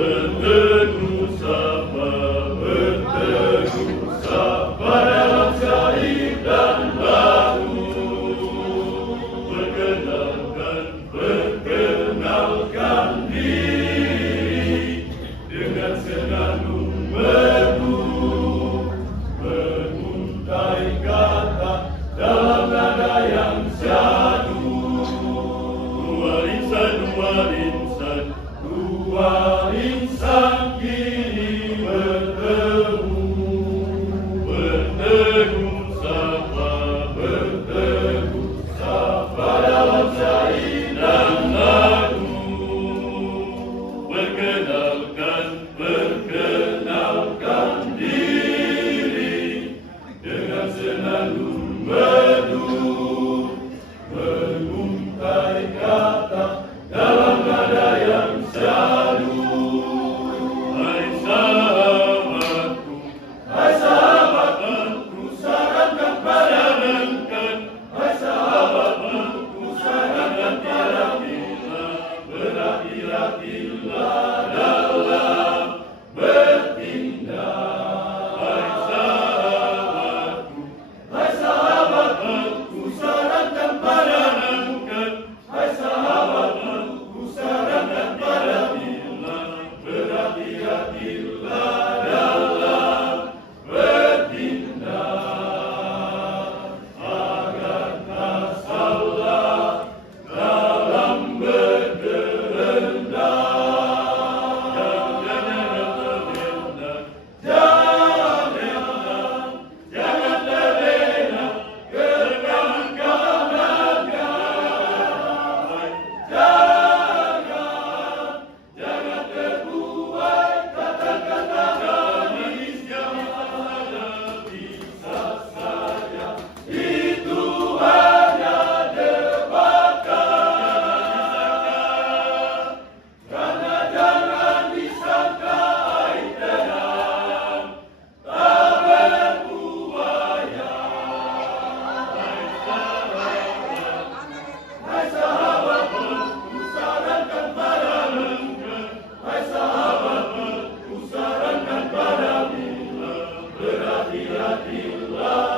Berteduh sapa dalam syair dan lagu. Perkenalkan diri dengan senandung merdu, menguntai kata dalam nada yang syahdu. Dua insan kini bertemu, berteduh sapa dalam syair dan lagu. Perkenalkan diri dengan senandung merdu, menguntai kata dalam nada yang syahdu. Hai sahabatku, sarankan pada engkau. Hai sahabatku, sarankan pada kita. Berhati-hatilah dalam bertindak. Hai sahabatku, sarankan pada engkau. Hai sahabatku, sarankan pada kita. Berhati-hatilah dalam bertindak, agar tak salah dalam berkehendak. Jangan terlena kerenggangan. Jangan terbuai kata-kata manis yang hanya bisa saja. Itu hanya jebakan. Karena jangan disangka air terang tak berbuaya. Hai sahabatku, sarankan pada engkau. Hai sahabatku, sarankan pada bila. Berhati-hatilah